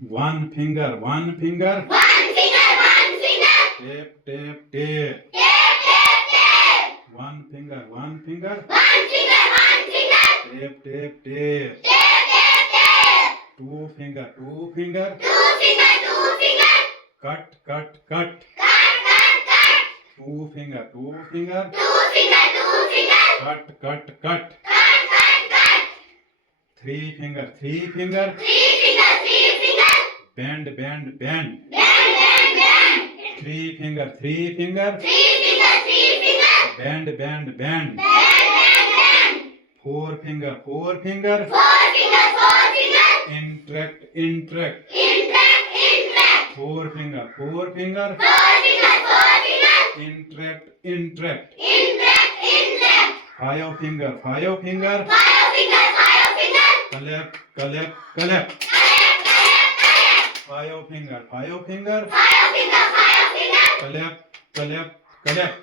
One finger, one finger. One finger, one finger. Tap, tap, tap. Tap, tap, tap. One finger, one finger. One finger, one finger. Tap, tap, tap. Tap, tap, tap. Two finger, two finger. Two finger, two finger. Cut, cut, cut. Cut, cut, cut. Two finger, two finger. Two finger, two finger. Cut, cut, cut. Cut, cut, cut. Three finger, three finger. Three finger, three finger. Bend, bend, bend. Bend, bend, bend. Three finger, three finger. Three finger, three finger. Bend, bend, bend. Bend, bend, bend. Four finger, four finger. Four finger, four finger. Intract, intract. Intract, intract. Four finger, four finger. Four finger, four finger. Intract, intract. Intract, intract. Five finger, five finger. Five finger, five finger. Collect, collect, collect. Collect, collect, collect. Five finger, five finger. Five finger, five finger. Collect, collect, collect.